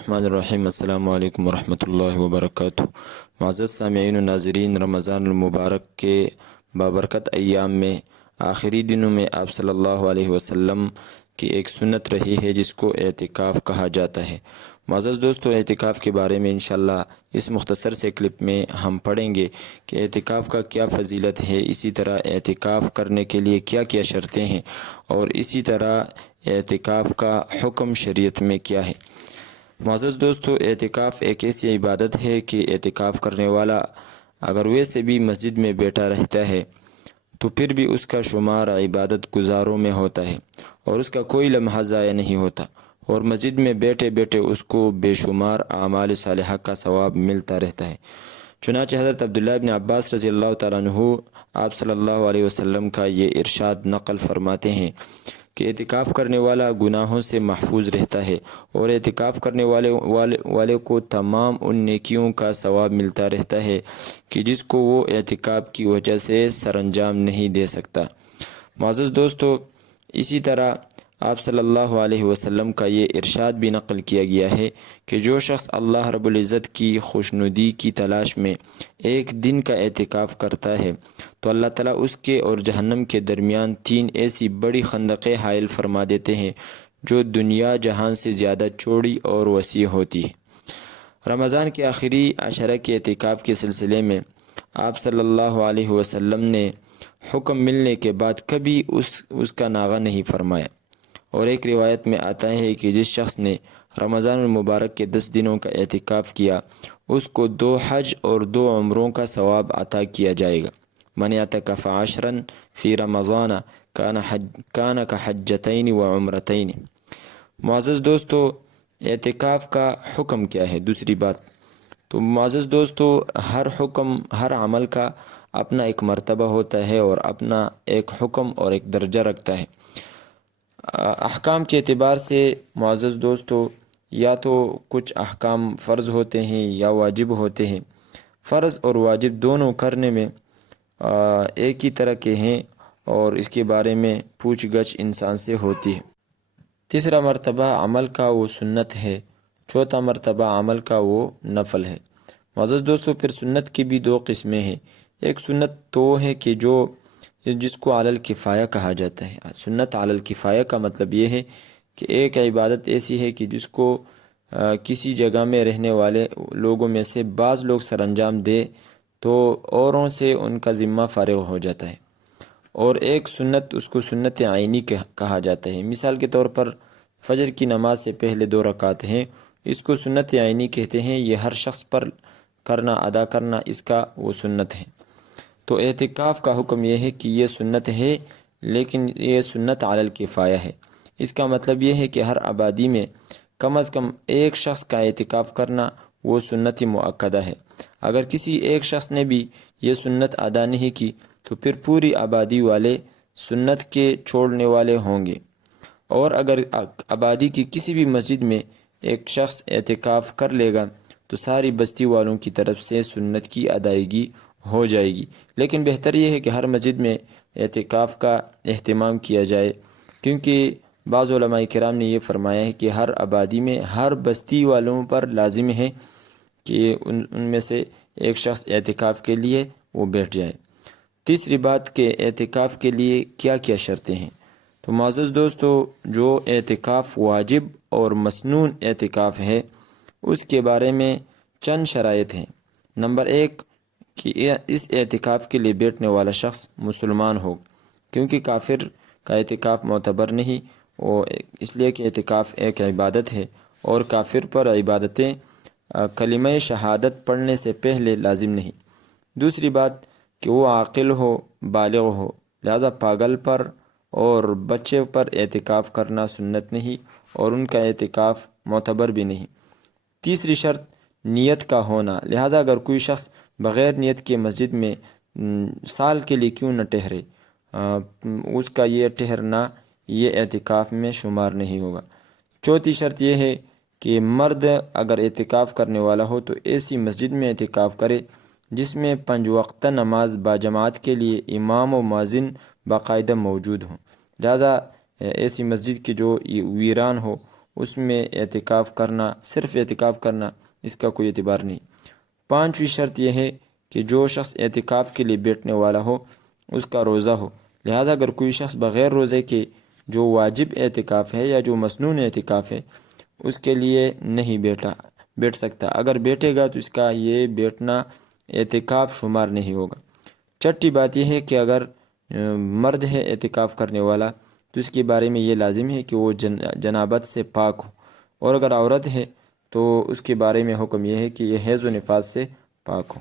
الرحمن الرحیم السلام علیکم ورحمۃ اللہ وبرکاتہ۔ معزز سامعین و ناظرین، رمضان المبارک کے بابرکت ایام میں آخری دنوں میں آپ صلی اللہ علیہ وسلم کی ایک سنت رہی ہے جس کو اعتکاف کہا جاتا ہے۔ معزز دوستو، اعتکاف کے بارے میں انشاءاللہ اس مختصر سے کلپ میں ہم پڑھیں گے کہ اعتکاف کا کیا فضیلت ہے، اسی طرح اعتکاف کرنے کے لیے کیا کیا شرطیں ہیں، اور اسی طرح اعتکاف کا حکم شریعت میں کیا ہے۔ معزز دوستو، اعتکاف ایک ایسی عبادت ہے کہ اعتکاف کرنے والا اگر ویسے بھی مسجد میں بیٹھا رہتا ہے تو پھر بھی اس کا شمار عبادت گزاروں میں ہوتا ہے اور اس کا کوئی لمحہ ضائع نہیں ہوتا، اور مسجد میں بیٹھے بیٹھے اس کو بے شمار اعمال صالحہ کا ثواب ملتا رہتا ہے۔ چنانچہ حضرت عبداللہ ابن عباس رضی اللہ تعالیٰ عنہ آپ صلی اللہ علیہ وسلم کا یہ ارشاد نقل فرماتے ہیں کہ اعتکاف کرنے والا گناہوں سے محفوظ رہتا ہے، اور اعتکاف کرنے والے کو تمام ان نیکیوں کا ثواب ملتا رہتا ہے کہ جس کو وہ اعتکاف کی وجہ سے سر انجام نہیں دے سکتا۔ معزز دوستو، اسی طرح آپ صلی اللہ علیہ وسلم کا یہ ارشاد بھی نقل کیا گیا ہے کہ جو شخص اللہ رب العزت کی خوشنودی کی تلاش میں ایک دن کا اعتکاف کرتا ہے تو اللہ تعالیٰ اس کے اور جہنم کے درمیان 3 ایسی بڑی خندقیں حائل فرما دیتے ہیں جو دنیا جہان سے زیادہ چوڑی اور وسیع ہوتی ہے۔ رمضان کے آخری عشرہ کے اعتکاف کے سلسلے میں آپ صلی اللہ علیہ وسلم نے حکم ملنے کے بعد کبھی اس کا ناغہ نہیں فرمایا، اور ایک روایت میں آتا ہے کہ جس شخص نے رمضان المبارک کے 10 دنوں کا اعتکاف کیا اس کو 2 حج اور 2 عمروں کا ثواب عطا کیا جائے گا۔ من اعتکف عشرا فی رمضان کان کحجتین و عمرتین۔ معزز دوستو، اعتکاف کا حکم کیا ہے؟ دوسری بات تو معزز دوستو، ہر حکم، ہر عمل کا اپنا ایک مرتبہ ہوتا ہے اور اپنا ایک حکم اور ایک درجہ رکھتا ہے۔ احکام کے اعتبار سے معزز دوستو، یا تو کچھ احکام فرض ہوتے ہیں یا واجب ہوتے ہیں۔ فرض اور واجب دونوں کرنے میں ایک ہی طرح کے ہیں اور اس کے بارے میں پوچھ گچھ انسان سے ہوتی ہے۔ تیسرا مرتبہ عمل کا وہ سنت ہے، چوتھا مرتبہ عمل کا وہ نفل ہے۔ معزز دوستو، پھر سنت کی بھی 2 قسمیں ہیں۔ ایک سنت تو ہے کہ جس کو علی الکفایہ کہا جاتا ہے۔ سنت علی الکفایہ کا مطلب یہ ہے کہ ایک عبادت ایسی ہے کہ جس کو کسی جگہ میں رہنے والے لوگوں میں سے بعض لوگ سر انجام دے تو اوروں سے ان کا ذمہ فارغ ہو جاتا ہے، اور ایک سنت، اس کو سنت عینی کہا جاتا ہے۔ مثال کے طور پر فجر کی نماز سے پہلے 2 رکعت ہیں، اس کو سنت عینی کہتے ہیں۔ یہ ہر شخص پر ادا کرنا اس کا وہ سنت ہے۔ تو اعتکاف کا حکم یہ ہے کہ یہ سنت ہے، لیکن یہ سنت علی الکفایہ ہے۔ اس کا مطلب یہ ہے کہ ہر آبادی میں کم از کم ایک شخص کا اعتکاف کرنا وہ سنت مؤکدہ ہے۔ اگر کسی ایک شخص نے بھی یہ سنت ادا نہیں کی تو پھر پوری آبادی والے سنت کے چھوڑنے والے ہوں گے، اور اگر آبادی کی کسی بھی مسجد میں ایک شخص اعتکاف کر لے گا تو ساری بستی والوں کی طرف سے سنت کی ادائیگی ہو جائے گی۔ لیکن بہتر یہ ہے کہ ہر مسجد میں اعتکاف کا اہتمام کیا جائے، کیونکہ بعض علماء کرام نے یہ فرمایا ہے کہ ہر آبادی میں ہر بستی والوں پر لازم ہے کہ ان میں سے ایک شخص اعتکاف کے لیے وہ بیٹھ جائے۔ تیسری بات کہ اعتکاف کے لیے کیا کیا شرطیں ہیں۔ تو معزز دوستو، جو اعتکاف واجب اور مسنون اعتکاف ہے اس کے بارے میں چند شرائط ہیں۔ نمبر 1 کہ اس اعتکاف کے لیے بیٹھنے والا شخص مسلمان ہو، کیونکہ کافر کا اعتکاف معتبر نہیں، وہ اس لیے کہ اعتکاف ایک عبادت ہے اور کافر پر عبادتیں کلمہ شہادت پڑھنے سے پہلے لازم نہیں۔ دوسری بات کہ وہ عاقل ہو، بالغ ہو، لہذا پاگل پر اور بچے پر اعتکاف کرنا سنت نہیں اور ان کا اعتکاف معتبر بھی نہیں۔ تیسری شرط نیت کا ہونا، لہذا اگر کوئی شخص بغیر نیت کے مسجد میں سال کے لیے کیوں نہ ٹھہرے، اس کا یہ ٹھہرنا یہ اعتکاف میں شمار نہیں ہوگا۔ چوتھی شرط یہ ہے کہ مرد اگر اعتکاف کرنے والا ہو تو ایسی مسجد میں اعتکاف کرے جس میں 5 وقتہ نماز باجماعت کے لیے امام و مؤذن باقاعدہ موجود ہوں، لہذا ایسی مسجد کی جو ویران ہو اس میں اعتکاف کرنا، صرف اعتکاف کرنا، اس کا کوئی اعتبار نہیں۔ پانچویں شرط یہ ہے کہ جو شخص اعتکاف کے لیے بیٹھنے والا ہو اس کا روزہ ہو۔ لہذا اگر کوئی شخص بغیر روزے کے جو واجب اعتکاف ہے یا جو مسنون اعتکاف ہے اس کے لیے نہیں بیٹھ سکتا، اگر بیٹھے گا تو اس کا یہ بیٹھنا اعتکاف شمار نہیں ہوگا۔ چھٹی بات یہ ہے کہ اگر مرد ہے اعتکاف کرنے والا تو اس کے بارے میں یہ لازم ہے کہ وہ جنابت سے پاک ہو، اور اگر عورت ہے تو اس کے بارے میں حکم یہ ہے کہ یہ حیض و نفاس سے پاک ہو۔